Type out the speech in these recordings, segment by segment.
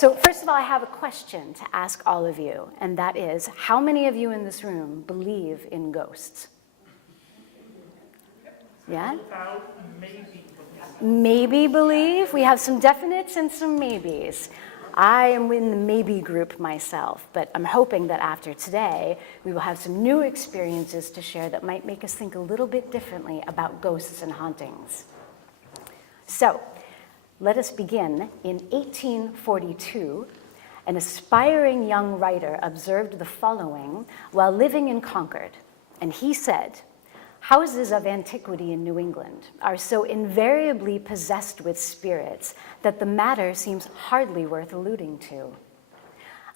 So first of all, I have a question to ask all of you, and that is, how many of you in this room believe in ghosts? Yeah? Maybe believe. We have some definites and some maybes. I am in the maybe group myself, but I'm hoping that after today, we will have some new experiences to share that might make us think a little bit differently about ghosts and hauntings. So, let us begin. In 1842, an aspiring young writer observed the following while living in Concord, and he said, "Houses of antiquity in New England are so invariably possessed with spirits that the matter seems hardly worth alluding to.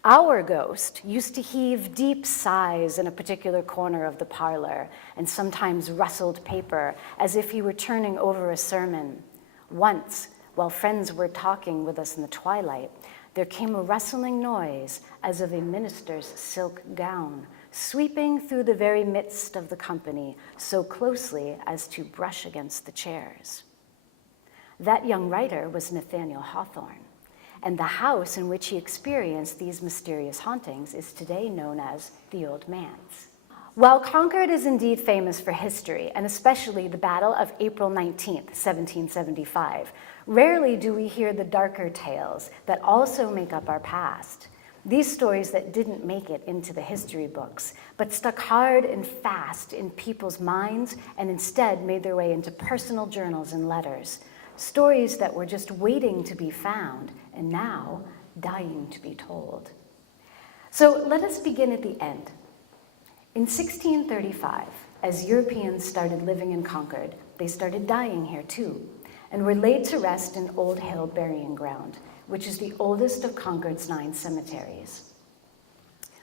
Our ghost used to heave deep sighs in a particular corner of the parlor and sometimes rustled paper as if he were turning over a sermon. Once, while friends were talking with us in the twilight, there came a rustling noise as of a minister's silk gown, sweeping through the very midst of the company so closely as to brush against the chairs." That young writer was Nathaniel Hawthorne, and the house in which he experienced these mysterious hauntings is today known as the Old Manse. While Concord is indeed famous for history, and especially the Battle of April 19th, 1775, rarely do we hear the darker tales that also make up our past. These stories that didn't make it into the history books, but stuck hard and fast in people's minds and instead made their way into personal journals and letters. Stories that were just waiting to be found and now dying to be told. So let us begin at the end. In 1635, as Europeans started living in Concord, they started dying here too, and were laid to rest in Old Hill Burying Ground, which is the oldest of Concord's 9 cemeteries.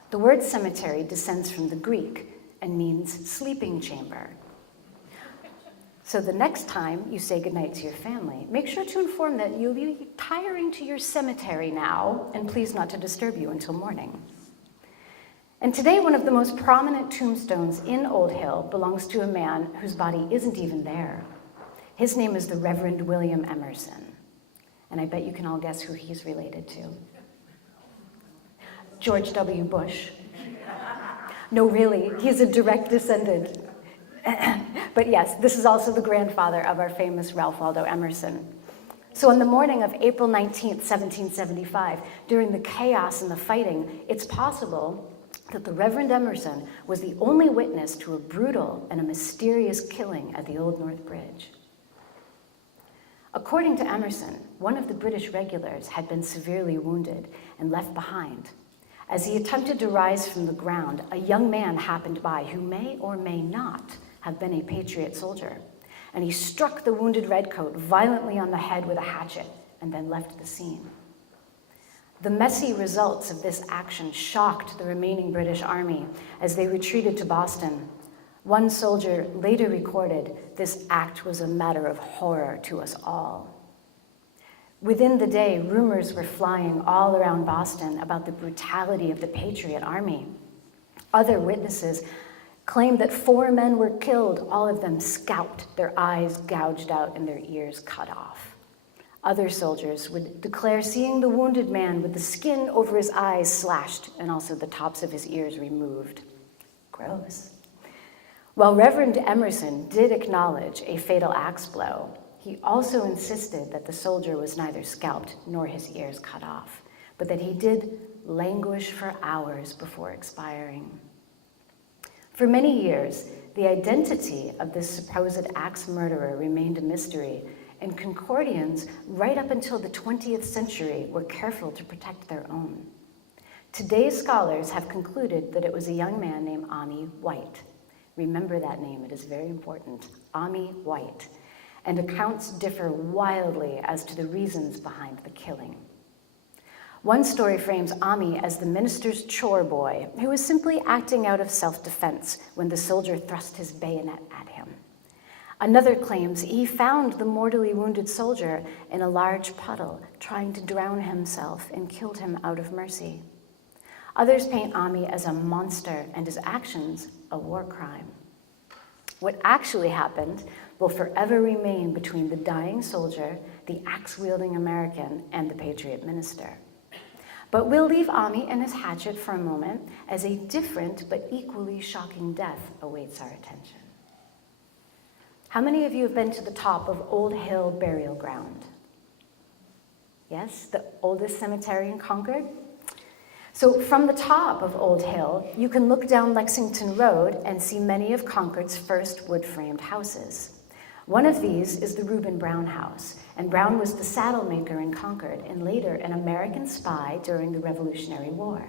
The word cemetery descends from the Greek and means sleeping chamber. So the next time you say goodnight to your family, make sure to inform that you'll be retiring to your cemetery now, and please not to disturb you until morning. And today, one of the most prominent tombstones in Old Hill belongs to a man whose body isn't even there. His name is the Reverend William Emerson. And I bet you can all guess who he's related to. George W. Bush. No, really, he's a direct descendant. But yes, this is also the grandfather of our famous Ralph Waldo Emerson. So on the morning of April 19th, 1775, during the chaos and the fighting, it's possible that the Reverend Emerson was the only witness to a brutal and a mysterious killing at the Old North Bridge. According to Emerson, one of the British regulars had been severely wounded and left behind. As he attempted to rise from the ground, a young man happened by who may or may not have been a Patriot soldier, and he struck the wounded redcoat violently on the head with a hatchet and then left the scene. The messy results of this action shocked the remaining British Army as they retreated to Boston. One soldier later recorded, "This act was a matter of horror to us all." Within the day, rumors were flying all around Boston about the brutality of the Patriot Army. Other witnesses claimed that 4 men were killed, all of them scalped, their eyes gouged out and their ears cut off. Other soldiers would declare seeing the wounded man with the skin over his eyes slashed and also the tops of his ears removed. Gross. While Reverend Emerson did acknowledge a fatal axe blow, he also insisted that the soldier was neither scalped nor his ears cut off, but that he did languish for hours before expiring. For many years, the identity of this supposed axe murderer remained a mystery, and Concordians, right up until the 20th century, were careful to protect their own. Today's scholars have concluded that it was a young man named Ami White. Remember that name, it is very important, Ami White. And accounts differ wildly as to the reasons behind the killing. One story frames Ami as the minister's chore boy, who was simply acting out of self-defense when the soldier thrust his bayonet at him. Another claims he found the mortally wounded soldier in a large puddle, trying to drown himself, and killed him out of mercy. Others paint Ami as a monster and his actions a war crime. What actually happened will forever remain between the dying soldier, the axe-wielding American, and the Patriot minister. But we'll leave Ami and his hatchet for a moment, as a different but equally shocking death awaits our attention. How many of you have been to the top of Old Hill Burial Ground? Yes, the oldest cemetery in Concord? So from the top of Old Hill, you can look down Lexington Road and see many of Concord's first wood-framed houses. One of these is the Reuben Brown House, and Brown was the saddle maker in Concord and later an American spy during the Revolutionary War.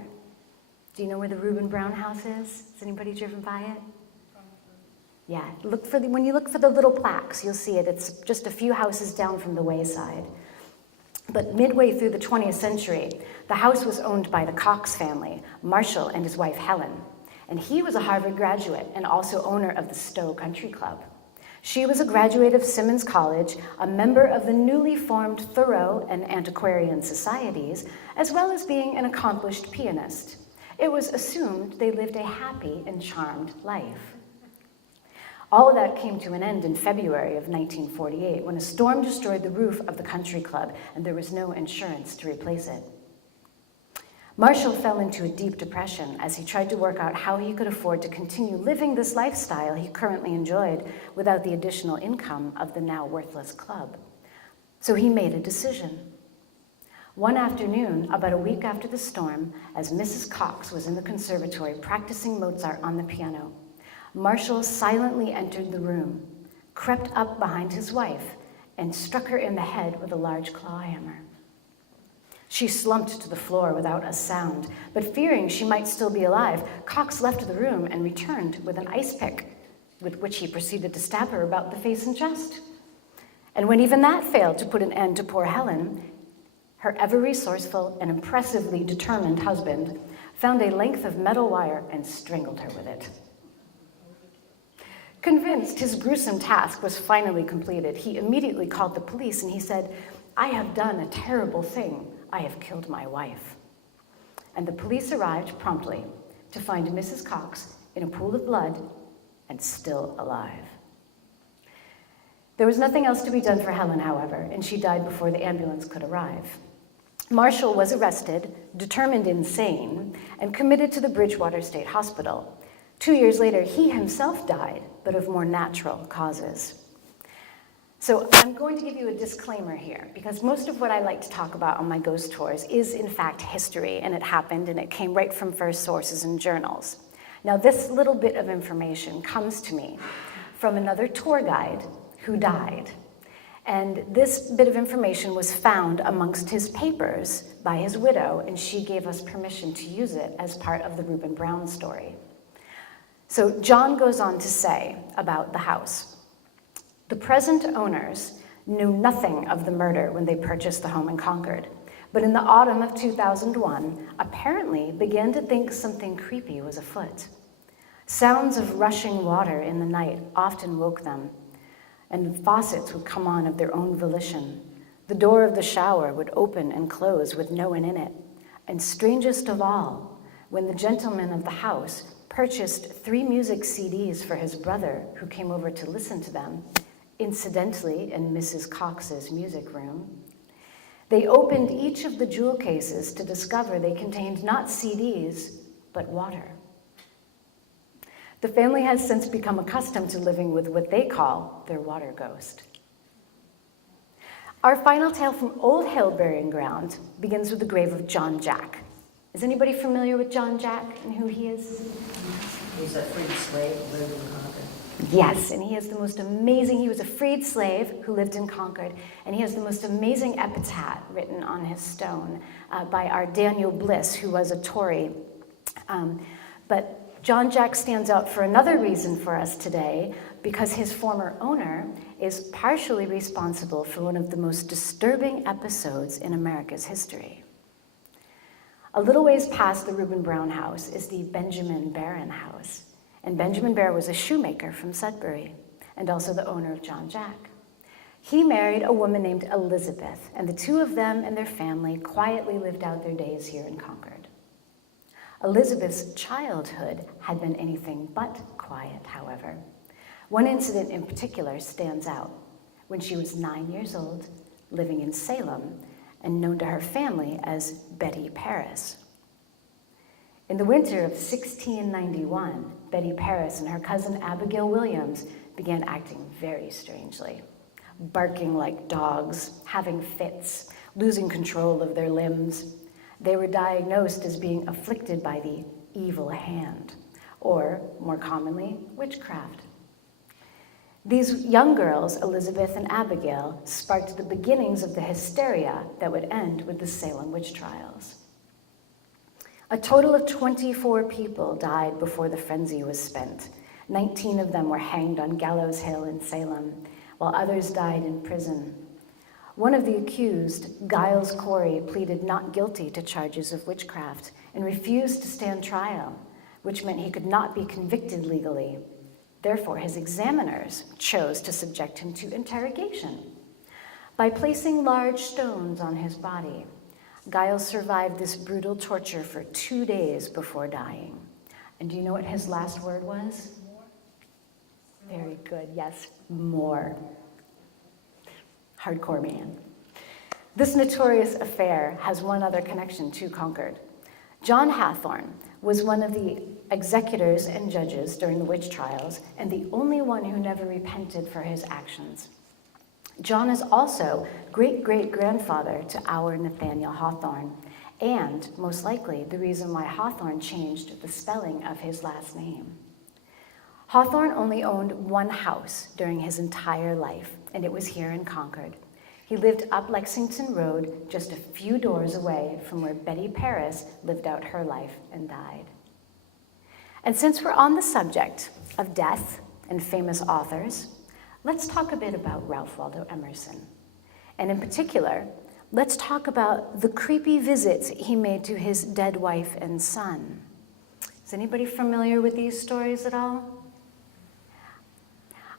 Do you know where the Reuben Brown House is? Has anybody driven by it? Yeah, when you look for the little plaques, you'll see it. It's just a few houses down from the wayside. But midway through the 20th century, the house was owned by the Cox family, Marshall and his wife Helen. And he was a Harvard graduate and also owner of the Stowe Country Club. She was a graduate of Simmons College, a member of the newly formed Thoreau and Antiquarian societies, as well as being an accomplished pianist. It was assumed they lived a happy and charmed life. All of that came to an end in February of 1948 when a storm destroyed the roof of the country club and there was no insurance to replace it. Marshall fell into a deep depression as he tried to work out how he could afford to continue living this lifestyle he currently enjoyed without the additional income of the now worthless club. So he made a decision. One afternoon, about a week after the storm, as Mrs. Cox was in the conservatory practicing Mozart on the piano, Marshall silently entered the room, crept up behind his wife, and struck her in the head with a large claw hammer. She slumped to the floor without a sound, but fearing she might still be alive, Cox left the room and returned with an ice pick, with which he proceeded to stab her about the face and chest. And when even that failed to put an end to poor Helen, her ever-resourceful and impressively determined husband found a length of metal wire and strangled her with it. Convinced his gruesome task was finally completed, he immediately called the police and he said, "I have done a terrible thing. I have killed my wife." And the police arrived promptly to find Mrs. Cox in a pool of blood and still alive. There was nothing else to be done for Helen, however, and she died before the ambulance could arrive. Marshall was arrested, determined insane, and committed to the Bridgewater State Hospital. 2 years later, he himself died, but of more natural causes. So I'm going to give you a disclaimer here, because most of what I like to talk about on my ghost tours is in fact history, and it happened, and it came right from first sources and journals. Now this little bit of information comes to me from another tour guide who died. And this bit of information was found amongst his papers by his widow, and she gave us permission to use it as part of the Reuben Brown story. So John goes on to say about the house, "The present owners knew nothing of the murder when they purchased the home in Concord, but in the autumn of 2001, apparently began to think something creepy was afoot. Sounds of rushing water in the night often woke them, and faucets would come on of their own volition. The door of the shower would open and close with no one in it. And strangest of all, when the gentleman of the house purchased 3 music CDs for his brother who came over to listen to them, incidentally in Mrs. Cox's music room, they opened each of the jewel cases to discover they contained not CDs, but water. The family has since become accustomed to living with what they call their water ghost." Our final tale from Old Hill Burying Ground begins with the grave of John Jack. Is anybody familiar with John Jack and who he is? He's a freed slave who lived in Concord. Yes, and he was a freed slave who lived in Concord, and he has the most amazing epitaph written on his stone by our Daniel Bliss, who was a Tory. But John Jack stands out for another reason for us today, because his former owner is partially responsible for one of the most disturbing episodes in America's history. A little ways past the Reuben Brown house is the Benjamin Barron house, and Benjamin Barron was a shoemaker from Sudbury, and also the owner of John Jack. He married a woman named Elizabeth, and the two of them and their family quietly lived out their days here in Concord. Elizabeth's childhood had been anything but quiet, however. One incident in particular stands out. When she was 9 years old, living in Salem, and known to her family as Betty Paris. In the winter of 1691, Betty Paris and her cousin Abigail Williams began acting very strangely, barking like dogs, having fits, losing control of their limbs. They were diagnosed as being afflicted by the evil hand, or more commonly, witchcraft. These young girls, Elizabeth and Abigail, sparked the beginnings of the hysteria that would end with the Salem witch trials. A total of 24 people died before the frenzy was spent. 19 of them were hanged on Gallows Hill in Salem, while others died in prison. One of the accused, Giles Corey, pleaded not guilty to charges of witchcraft and refused to stand trial, which meant he could not be convicted legally. Therefore, his examiners chose to subject him to interrogation. By placing large stones on his body, Giles survived this brutal torture for 2 days before dying. And do you know what his last word was? More. Very good, yes, more. Hardcore man. This notorious affair has one other connection to Concord. John Hathorne was one of the executors and judges during the witch trials, and the only one who never repented for his actions. John is also great-great-grandfather to our Nathaniel Hawthorne, and most likely the reason why Hawthorne changed the spelling of his last name. Hawthorne only owned one house during his entire life, and it was here in Concord. He lived up Lexington Road, just a few doors away from where Betty Paris lived out her life and died. And since we're on the subject of death and famous authors, let's talk a bit about Ralph Waldo Emerson. And in particular, let's talk about the creepy visits he made to his dead wife and son. Is anybody familiar with these stories at all?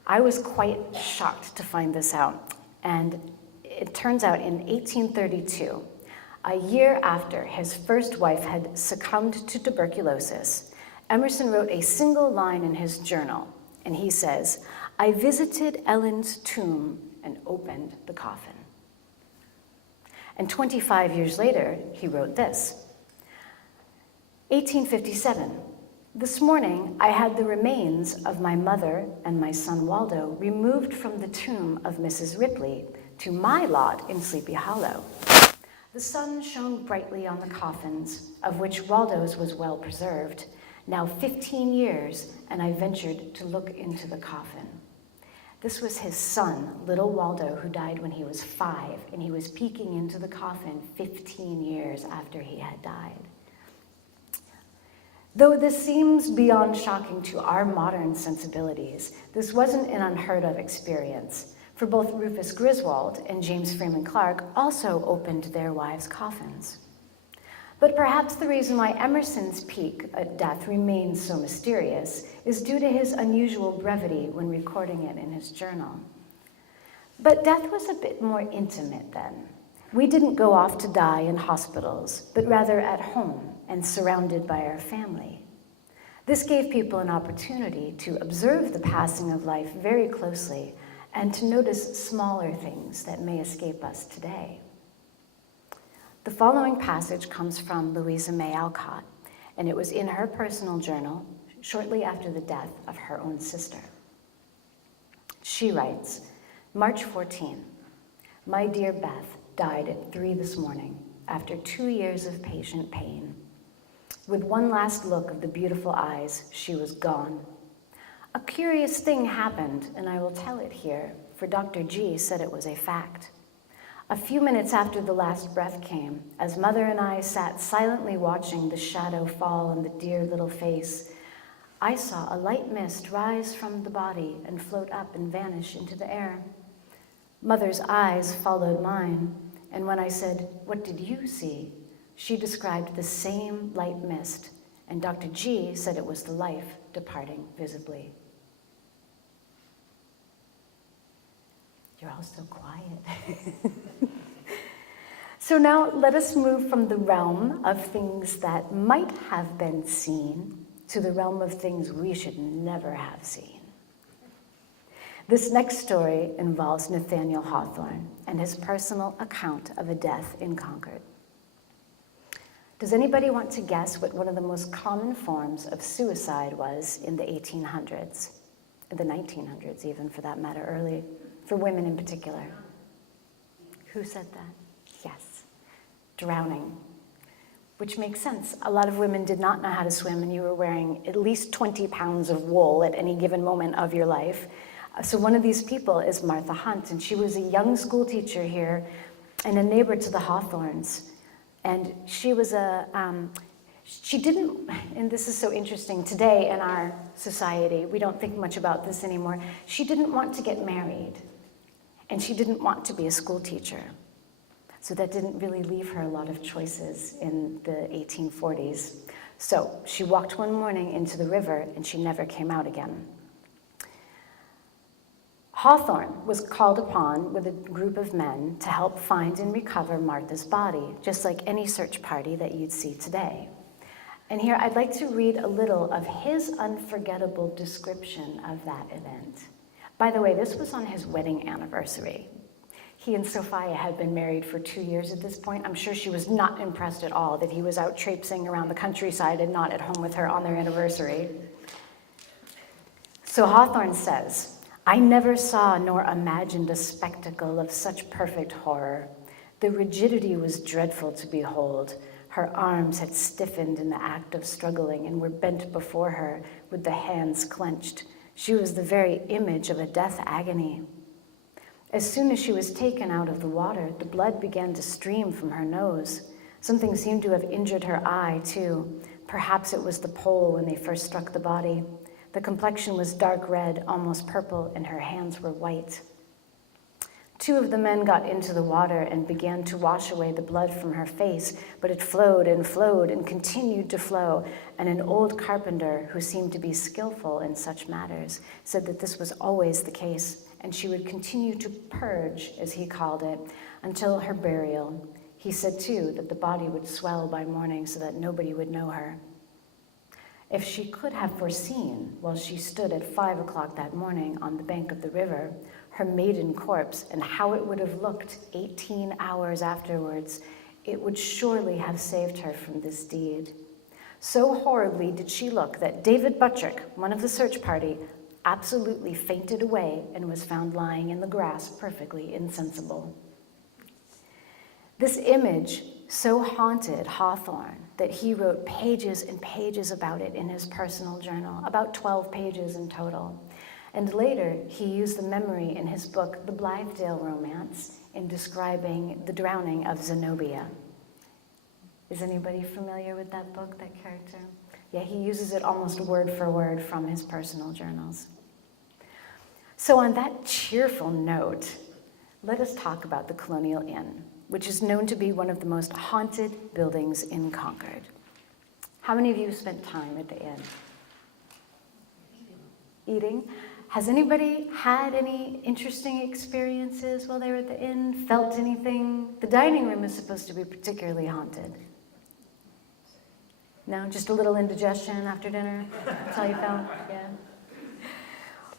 I was quite shocked to find this out. And it turns out in 1832, a year after his first wife had succumbed to tuberculosis, Emerson wrote a single line in his journal, and he says, "I visited Ellen's tomb and opened the coffin." And 25 years later, he wrote this. 1857, "This morning I had the remains of my mother and my son Waldo removed from the tomb of Mrs. Ripley to my lot in Sleepy Hollow. The sun shone brightly on the coffins, of which Waldo's was well preserved. Now 15 years, and I ventured to look into the coffin." This was his son, little Waldo, who died when he was 5, and he was peeking into the coffin 15 years after he had died. Though this seems beyond shocking to our modern sensibilities, this wasn't an unheard of experience, for both Rufus Griswold and James Freeman Clarke also opened their wives' coffins. But perhaps the reason why Emerson's peek at death remains so mysterious is due to his unusual brevity when recording it in his journal. But death was a bit more intimate then. We didn't go off to die in hospitals, but rather at home and surrounded by our family. This gave people an opportunity to observe the passing of life very closely and to notice smaller things that may escape us today. The following passage comes from Louisa May Alcott, and it was in her personal journal shortly after the death of her own sister. She writes, "March 14. My dear Beth died at 3 this morning after 2 years of patient pain. With one last look of the beautiful eyes, she was gone. A curious thing happened, and I will tell it here, for Dr. G said it was a fact. A few minutes after the last breath came, as Mother and I sat silently watching the shadow fall on the dear little face, I saw a light mist rise from the body and float up and vanish into the air. Mother's eyes followed mine, and when I said, 'What did you see?' she described the same light mist, and Dr. G said it was the life departing visibly." You're all so quiet. So now let us move from the realm of things that might have been seen to the realm of things we should never have seen. This next story involves Nathaniel Hawthorne and his personal account of a death in Concord. Does anybody want to guess what one of the most common forms of suicide was in the 1800s? The 1900s even, for that matter, early, for women in particular? Who said that? Yes, drowning, which makes sense. A lot of women did not know how to swim, and you were wearing at least 20 pounds of wool at any given moment of your life. So one of these people is Martha Hunt, and she was a young school teacher here and a neighbor to the Hawthornes. And she was she didn't, and this is so interesting, today in our society, we don't think much about this anymore. She didn't want to get married, and she didn't want to be a school teacher. So that didn't really leave her a lot of choices in the 1840s. So she walked one morning into the river, and she never came out again. Hawthorne was called upon with a group of men to help find and recover Martha's body, just like any search party that you'd see today. And here I'd like to read a little of his unforgettable description of that event. By the way, this was on his wedding anniversary. He and Sophia had been married for 2 years at this point. I'm sure she was not impressed at all that he was out traipsing around the countryside and not at home with her on their anniversary. So Hawthorne says, "I never saw nor imagined a spectacle of such perfect horror. The rigidity was dreadful to behold. Her arms had stiffened in the act of struggling and were bent before her with the hands clenched. She was the very image of a death agony. As soon as she was taken out of the water, the blood began to stream from her nose. Something seemed to have injured her eye, too. Perhaps it was the pole when they first struck the body. The complexion was dark red, almost purple, and her hands were white. 2 of the men got into the water and began to wash away the blood from her face, but it flowed and continued to flow, and an old carpenter, who seemed to be skillful in such matters, said that this was always the case, and she would continue to purge, as he called it, until her burial. He said, too, that the body would swell by morning so that nobody would know her. If she could have foreseen, while she stood at 5 o'clock that morning on the bank of the river, her maiden corpse and how it would have looked 18 hours afterwards, it would surely have saved her from this deed. So horribly did she look that David Buttrick, one of the search party, absolutely fainted away and was found lying in the grass perfectly insensible." This image so haunted Hawthorne that he wrote pages and pages about it in his personal journal, about 12 pages in total. And later, he used the memory in his book, The Blithedale Romance, in describing the drowning of Zenobia. Is anybody familiar with that book, that character? Yeah, he uses it almost word for word from his personal journals. So on that cheerful note, let us talk about the Colonial Inn, which is known to be one of the most haunted buildings in Concord. How many of you spent time at the inn? Eating? Has anybody had any interesting experiences while they were at the inn? Felt anything? The dining room is supposed to be particularly haunted. No? Just a little indigestion after dinner? That's how you felt? Yeah.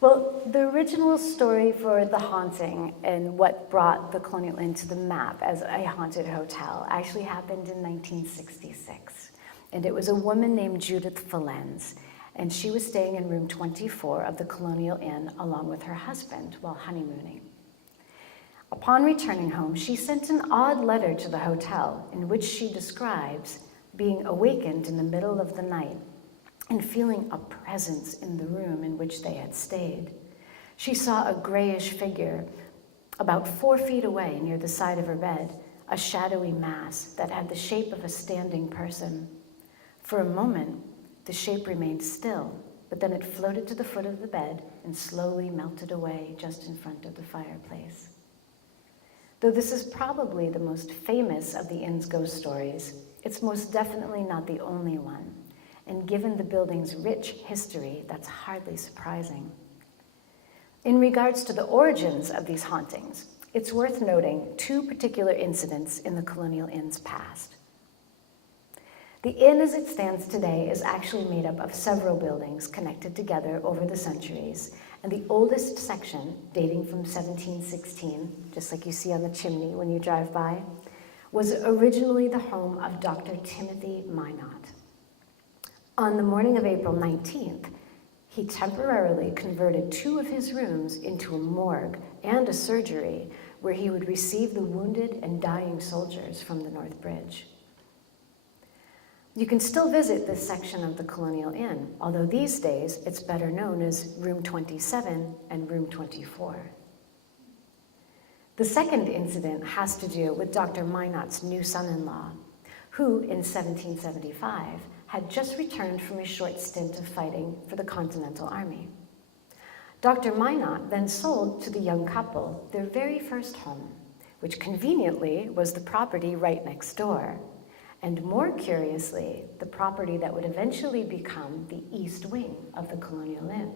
Well, the original story for the haunting and what brought the Colonial Inn to the map as a haunted hotel actually happened in 1966. And it was a woman named Judith Valenz, and she was staying in room 24 of the Colonial Inn along with her husband while honeymooning. Upon returning home, she sent an odd letter to the hotel in which she describes being awakened in the middle of the night and feeling a presence in the room in which they had stayed. She saw a grayish figure about 4 feet away near the side of her bed, a shadowy mass that had the shape of a standing person. For a moment, the shape remained still, but then it floated to the foot of the bed and slowly melted away just in front of the fireplace. Though this is probably the most famous of the inn's ghost stories, it's most definitely not the only one. And given the building's rich history, that's hardly surprising. In regards to the origins of these hauntings, it's worth noting 2 particular incidents in the Colonial Inn's past. The inn as it stands today is actually made up of several buildings connected together over the centuries, And the oldest section, dating from 1716, just like you see on the chimney when you drive by, was originally the home of Dr. Timothy Minot. On the morning of April 19th, he temporarily converted 2 of his rooms into a morgue and a surgery where he would receive the wounded and dying soldiers from the North Bridge. You can still visit this section of the Colonial Inn, although these days it's better known as Room 27 and Room 24. The second incident has to do with Dr. Minot's new son-in-law, who in 1775 had just returned from a short stint of fighting for the Continental Army. Dr. Minot then sold to the young couple their very first home, which conveniently was the property right next door, and more curiously, the property that would eventually become the east wing of the Colonial Inn.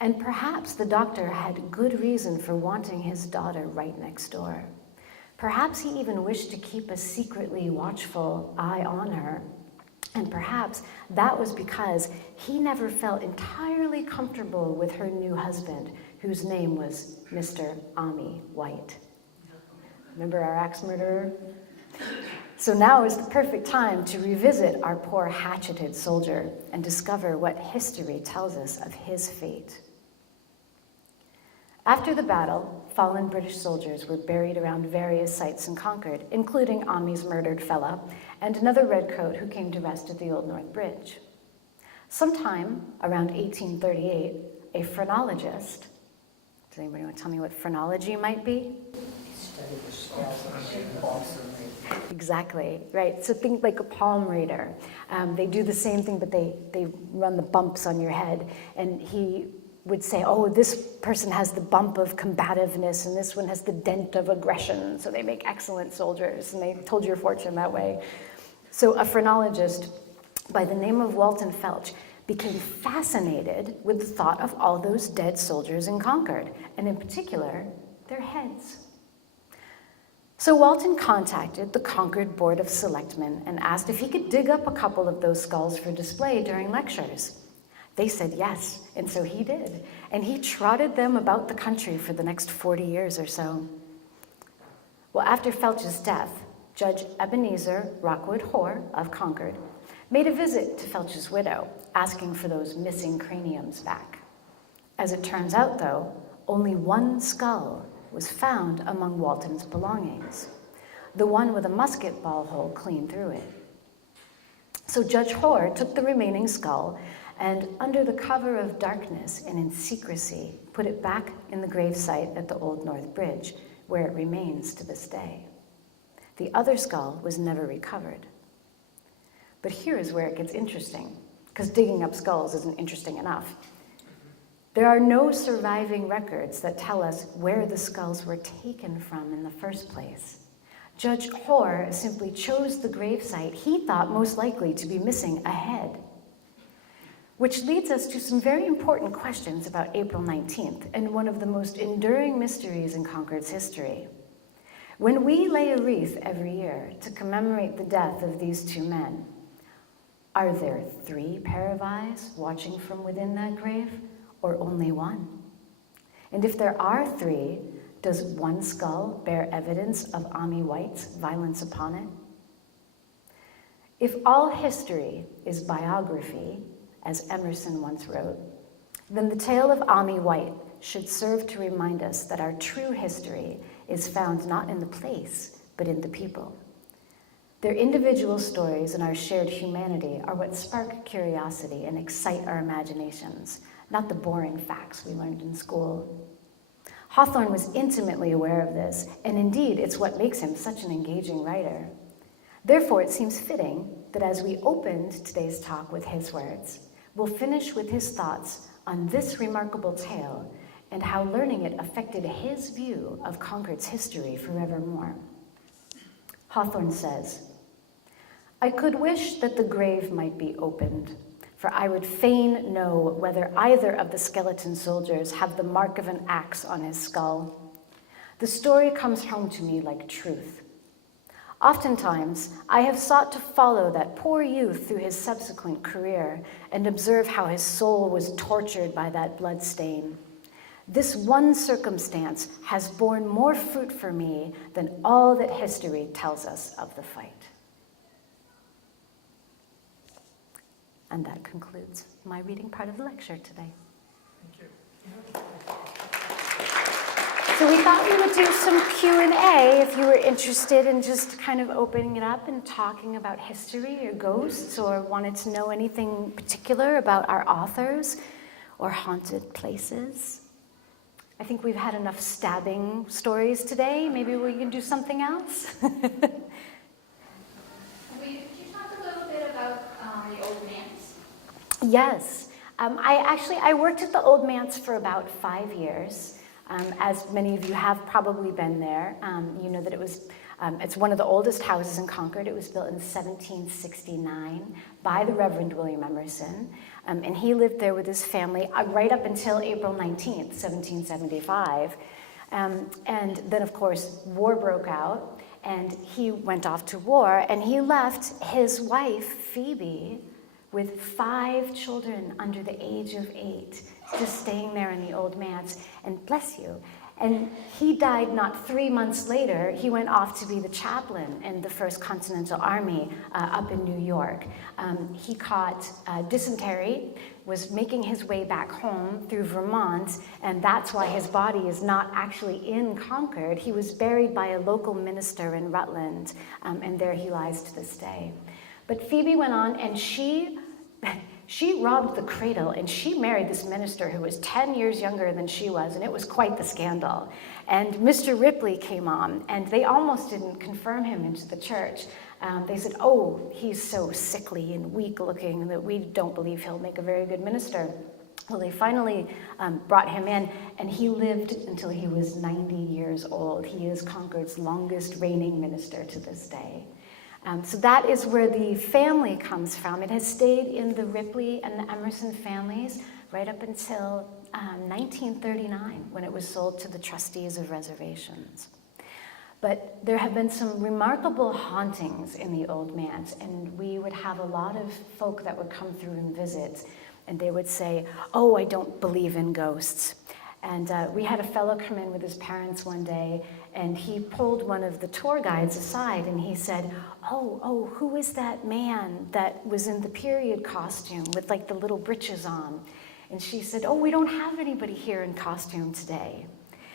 And perhaps the doctor had good reason for wanting his daughter right next door. Perhaps he even wished to keep a secretly watchful eye on her. And perhaps that was because he never felt entirely comfortable with her new husband, whose name was Mr. Ami White. Remember our axe murderer? So now is the perfect time to revisit our poor hatcheted soldier and discover what history tells us of his fate. After the battle, fallen British soldiers were buried around various sites in Concord, including Ami's murdered fella and another redcoat who came to rest at the Old North Bridge. Sometime around 1838, a phrenologist, does anybody want to tell me what phrenology might be? Study the skulls and balsam. Exactly, right. So think like a palm reader. They do the same thing, but they run the bumps on your head. And he would say, oh, this person has the bump of combativeness and this one has the dent of aggression. So they make excellent soldiers, and they told your fortune that way. So a phrenologist by the name of Walton Felch became fascinated with the thought of all those dead soldiers in Concord, and in particular, their heads. So Walton contacted the Concord Board of Selectmen and asked if he could dig up a couple of those skulls for display during lectures. They said yes, and so he did. And he trotted them about the country for the next 40 years or so. Well, after Felch's death, Judge Ebenezer Rockwood Hoare of Concord made a visit to Felch's widow, asking for those missing craniums back. As it turns out, though, only one skull was found among Walton's belongings, the one with a musket ball hole clean through it. So Judge Hoare took the remaining skull and, under the cover of darkness and in secrecy, put it back in the gravesite at the Old North Bridge, where it remains to this day. The other skull was never recovered. But here is where it gets interesting, because digging up skulls isn't interesting enough. There are no surviving records that tell us where the skulls were taken from in the first place. Judge Hoare simply chose the gravesite he thought most likely to be missing a head. Which leads us to some very important questions about April 19th and one of the most enduring mysteries in Concord's history. When we lay a wreath every year to commemorate the death of these 2 men, are there 3 pair of eyes watching from within that grave, or only 1? And if there are 3, does one skull bear evidence of Ami White's violence upon it? If all history is biography, as Emerson once wrote, then the tale of Ami White should serve to remind us that our true history is found not in the place, but in the people. Their individual stories and our shared humanity are what spark curiosity and excite our imaginations, not the boring facts we learned in school. Hawthorne was intimately aware of this, and indeed, it's what makes him such an engaging writer. Therefore, it seems fitting that as we opened today's talk with his words, we'll finish with his thoughts on this remarkable tale and how learning it affected his view of Concord's history forevermore. Hawthorne says, "I could wish that the grave might be opened, for I would fain know whether either of the skeleton soldiers have the mark of an axe on his skull. The story comes home to me like truth. Oftentimes, I have sought to follow that poor youth through his subsequent career and observe how his soul was tortured by that blood stain. This one circumstance has borne more fruit for me than all that history tells us of the fight. And that concludes my reading part of the lecture today. Thank you. So we thought we would do some Q&A if you were interested in just kind of opening it up and talking about history or ghosts, or wanted to know anything particular about our authors or haunted places. I think we've had enough stabbing stories today. Maybe we can do something else. Could you talk a little bit about the Old Manse? Yes. I worked at the Old Manse for about 5 years. As many of you have probably been there, you know that it's one of the oldest houses in Concord. It was built in 1769 by the Reverend William Emerson, and he lived there with his family right up until April 19th, 1775. And then, of course, war broke out, and he went off to war, and he left his wife, Phoebe, with 5 children under the age of 8, just staying there in the Old Manse, and bless you. And he died not 3 months later. He went off to be the chaplain in the First Continental Army up in New York. He caught dysentery, was making his way back home through Vermont, and that's why his body is not actually in Concord. He was buried by a local minister in Rutland, and there he lies to this day. But Phoebe went on, and she robbed the cradle, and she married this minister who was 10 years younger than she was, and it was quite the scandal. And Mr. Ripley came on, and they almost didn't confirm him into the church. They said, oh, he's so sickly and weak looking that we don't believe he'll make a very good minister. Well, they finally brought him in, and he lived until he was 90 years old. He is Concord's longest reigning minister to this day. So that is where the family comes from. It has stayed in the Ripley and the Emerson families right up until 1939, when it was sold to the trustees of reservations. But there have been some remarkable hauntings in the Old Manse, and we would have a lot of folk that would come through and visit, and they would say, oh, I don't believe in ghosts. And we had a fellow come in with his parents one day, and he pulled one of the tour guides aside, and he said, oh, who is that man that was in the period costume with like the little breeches on? And she said, oh, we don't have anybody here in costume today.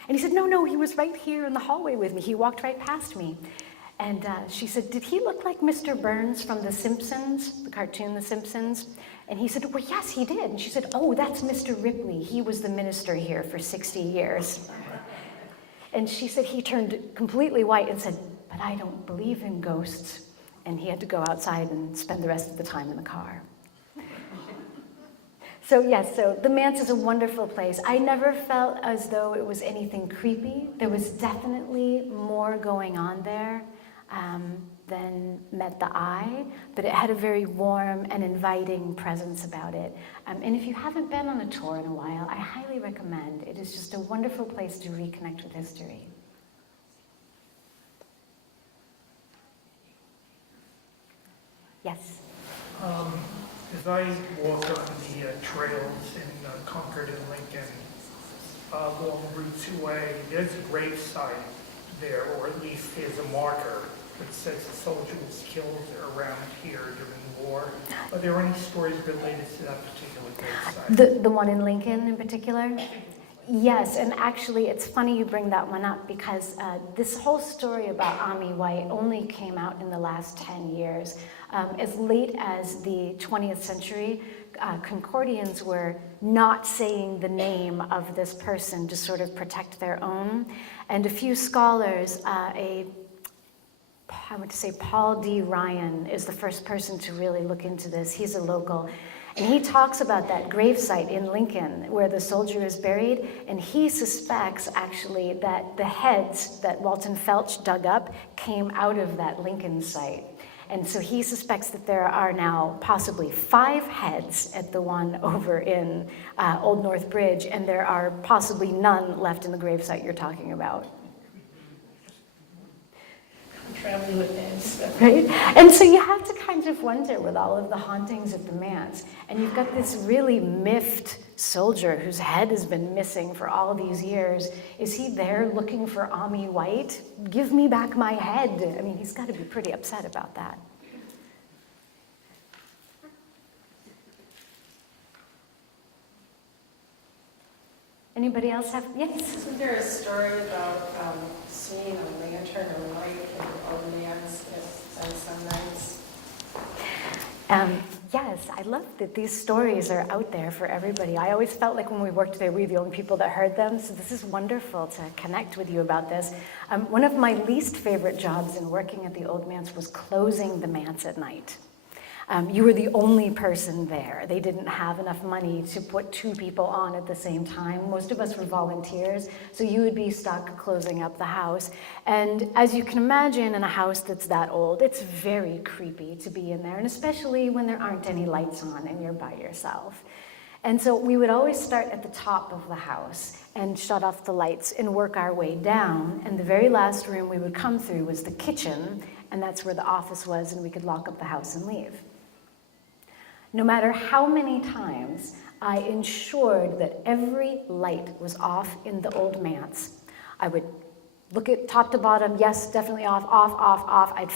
And he said, no, he was right here in the hallway with me. He walked right past me. And she said, did he look like Mr. Burns from The Simpsons, the cartoon The Simpsons? And he said, well, yes, he did. And she said, oh, that's Mr. Ripley. He was the minister here for 60 years. And she said he turned completely white and said, but I don't believe in ghosts. And he had to go outside and spend the rest of the time in the car. So yes, so the Manse is a wonderful place. I never felt as though it was anything creepy. There was definitely more going on there than met the eye, but it had a very warm and inviting presence about it. And if you haven't been on a tour in a while, I highly recommend. It is just a wonderful place to reconnect with history. Yes? As I walk on the trails in Concord and Lincoln, along Route 2A, there's a grave site there, or at least there's a marker that says a soldier was killed around here during the war. Are there any stories related to that particular grave site? The one in Lincoln in particular? Yes, and actually it's funny you bring that one up, because this whole story about Ami White only came out in the last 10 years. As late as the 20th century, Concordians were not saying the name of this person to sort of protect their own. And a few scholars, I would say Paul D. Ryan is the first person to really look into this. He's a local. And he talks about that gravesite in Lincoln where the soldier is buried, and he suspects actually that the heads that Walton Felch dug up came out of that Lincoln site. And so he suspects that there are now possibly 5 heads at the one over in Old North Bridge, and there are possibly none left in the gravesite you're talking about. traveling with ants. Right? And so you have to kind of wonder with all of the hauntings at the manse. And you've got this really miffed soldier whose head has been missing for all these years. Is he there looking for Ami White? Give me back my head. I mean, he's got to be pretty upset about that. Anybody else have? Yes? Isn't there a story about seeing a lantern or light in the old man's on some nights? Yes, I love that these stories are out there for everybody. I always felt like when we worked there, we were the only people that heard them, so this is wonderful to connect with you about this. One of my least favorite jobs in working at the Old Manse was closing the manse at night. You were the only person there. They didn't have enough money to put 2 people on at the same time. Most of us were volunteers, so you would be stuck closing up the house. And as you can imagine, in a house that's that old, it's very creepy to be in there, and especially when there aren't any lights on and you're by yourself. And so we would always start at the top of the house and shut off the lights and work our way down. And the very last room we would come through was the kitchen, and that's where the office was, and we could lock up the house and leave. No matter how many times I ensured that every light was off in the Old Manse, I would look at top to bottom, yes, definitely off, off, off, off. I'd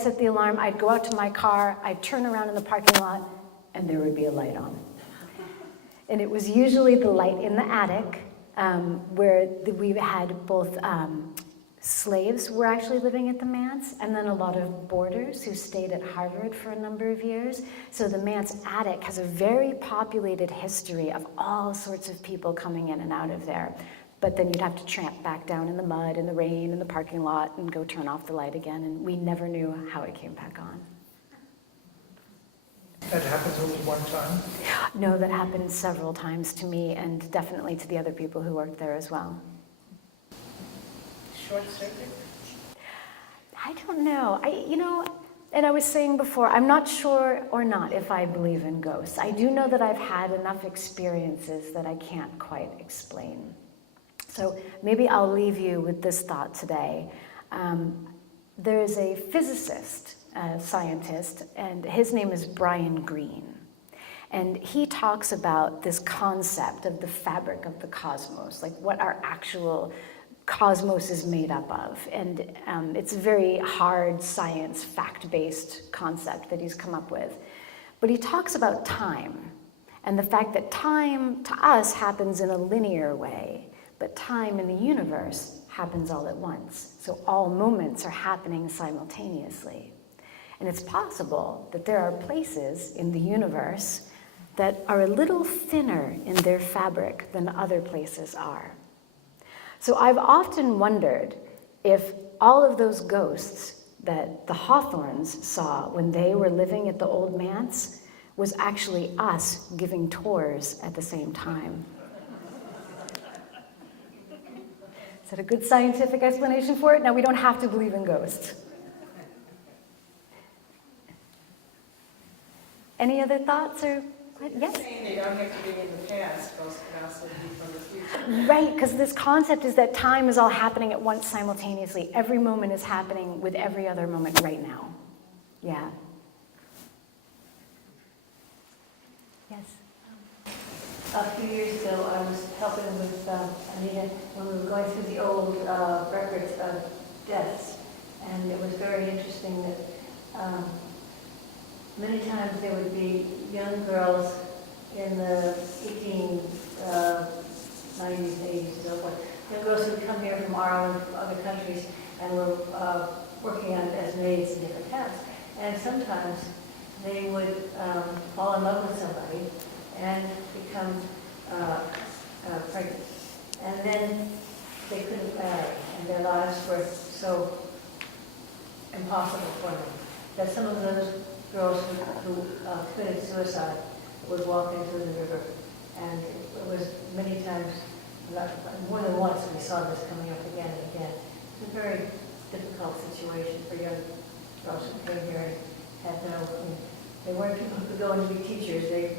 set the alarm, I'd go out to my car, I'd turn around in the parking lot, and there would be a light on. And it was usually the light in the attic, where we had both slaves were actually living at the manse, and then a lot of boarders who stayed at Harvard for a number of years. So the manse attic has a very populated history of all sorts of people coming in and out of there. But then you'd have to tramp back down in the mud, in the rain, in the parking lot, and go turn off the light again, and we never knew how it came back on. That happens only one time? No, that happened several times to me, and definitely to the other people who worked there as well. Short circuit? I don't know. And I was saying before, I'm not sure or not if I believe in ghosts. I do know that I've had enough experiences that I can't quite explain. So maybe I'll leave you with this thought today. There is a physicist, a scientist, and his name is Brian Greene. And he talks about this concept of the fabric of the cosmos, like what our actual cosmos is made up of. And it's a very hard science, fact-based concept that he's come up with. But he talks about time and the fact that time to us happens in a linear way, but time in the universe happens all at once. So all moments are happening simultaneously. And it's possible that there are places in the universe that are a little thinner in their fabric than other places are. So I've often wondered if all of those ghosts that the Hawthorns saw when they were living at the Old Manse was actually us giving tours at the same time. Is that a good scientific explanation for it? Now, we don't have to believe in ghosts. Any other thoughts or? Yes? Saying they don't have to be in the past, ghosts can also be from the future. Right, because this concept is that time is all happening at once simultaneously. Every moment is happening with every other moment right now. Yeah. Yes? A few years ago, I was helping with Anita when we were going through the old records of deaths. And it was very interesting that many times there would be young girls in the 1890s, 80s, so forth. Young girls who would come here from Ireland, from other countries, and were working on as maids in different towns. And sometimes they would fall in love with somebody and become pregnant. And then they couldn't marry, and their lives were so impossible for them that some of those girls who committed suicide would walk into the river. And it was many times, more than once, we saw this coming up again and again. It's a very difficult situation for young girls who came here and had no, they weren't people who could go and be teachers, they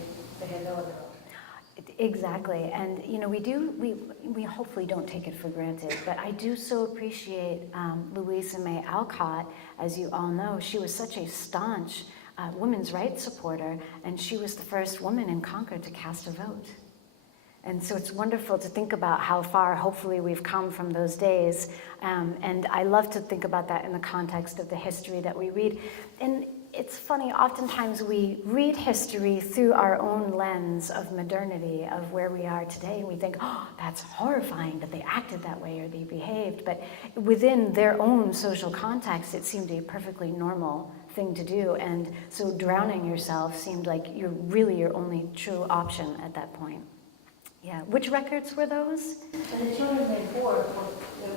had no other option. Exactly, and we hopefully don't take it for granted, but I do so appreciate Louisa May Alcott. As you all know, she was such a staunch women's rights supporter, and she was the first woman in Concord to cast a vote. And so it's wonderful to think about how far, hopefully, we've come from those days. And I love to think about that in the context of the history that we read. And it's funny, oftentimes we read history through our own lens of modernity, of where we are today, and we think, oh, that's horrifying that they acted that way or they behaved. But within their own social context, it seemed a perfectly normal thing to do. And so drowning yourself seemed like your only true option at that point. Yeah, which records were those? And the 204,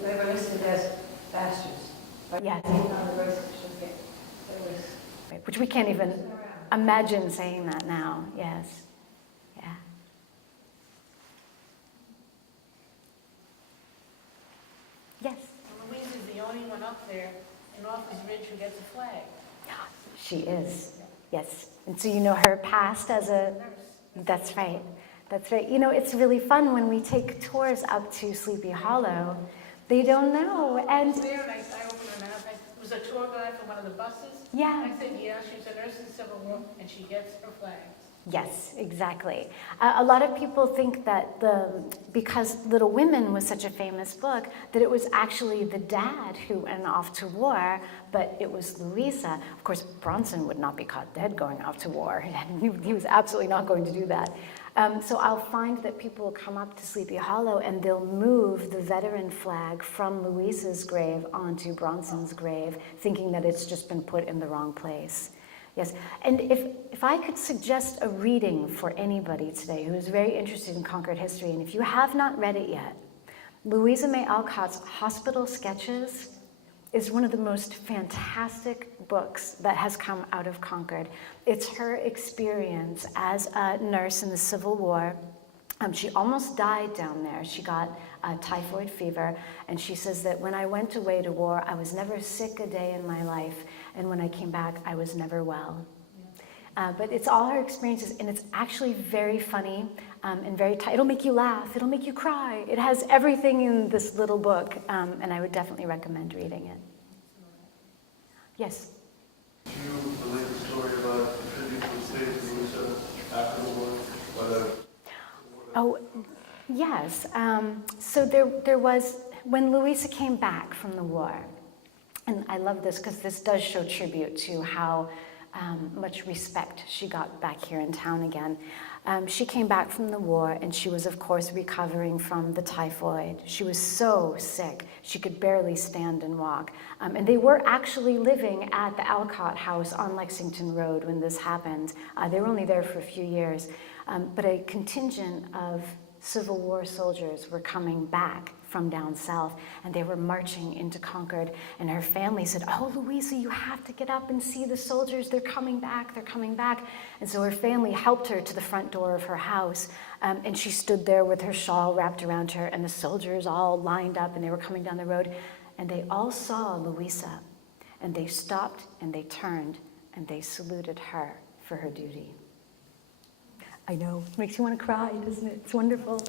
they were listed as bastards. But Yes. on the birth certificate, it was Right, which we can't even imagine saying that now, yes. Yeah. Yes, Louise is the only one up there in Office Ridge who gets a flag. she is, yes. And so you know her past as a, that's right, that's right. You know, it's really fun when we take tours up to Sleepy Hollow. They don't know, I and was there and I opened her mouth. It was a tour guide for one of the buses. yeah. I said, yeah, she's a nurse in Civil War, and she gets her flags. Yes, exactly. A lot of people think that because Little Women was such a famous book, that it was actually the dad who went off to war, but it was Louisa. Of course, Bronson would not be caught dead going off to war. He was absolutely not going to do that. So I'll find that people will come up to Sleepy Hollow and they'll move the veteran flag from Louisa's grave onto Bronson's grave, thinking that it's just been put in the wrong place. Yes, and if I could suggest a reading for anybody today who is very interested in Concord history, and if you have not read it yet, Louisa May Alcott's Hospital Sketches is one of the most fantastic books that has come out of Concord. It's her experience as a nurse in the Civil War. She almost died down there. She got typhoid fever, and she says that when I went away to war, I was never sick a day in my life, and when I came back, I was never well. But it's all her experiences, and it's actually very funny and very it'll make you laugh, it'll make you cry. It has everything in this little book, and I would definitely recommend reading it. Yes? Do you believe the story about the tribute to the state of Louisa after the war? Oh, yes. So there was, when Louisa came back from the war, and I love this because this does show tribute to how much respect she got back here in town again. She came back from the war, and she was, of course, recovering from the typhoid. She was so sick, she could barely stand and walk. And they were actually living at the Alcott house on Lexington Road when this happened. They were only there for a few years. But a contingent of Civil War soldiers were coming back from down south, and they were marching into Concord, and her family said, oh, Louisa, you have to get up and see the soldiers, they're coming back, they're coming back. And so her family helped her to the front door of her house, and she stood there with her shawl wrapped around her, and the soldiers all lined up, and they were coming down the road, and they all saw Louisa, and they stopped, and they turned, and they saluted her for her duty. I know, makes you want to cry, doesn't it? It's wonderful.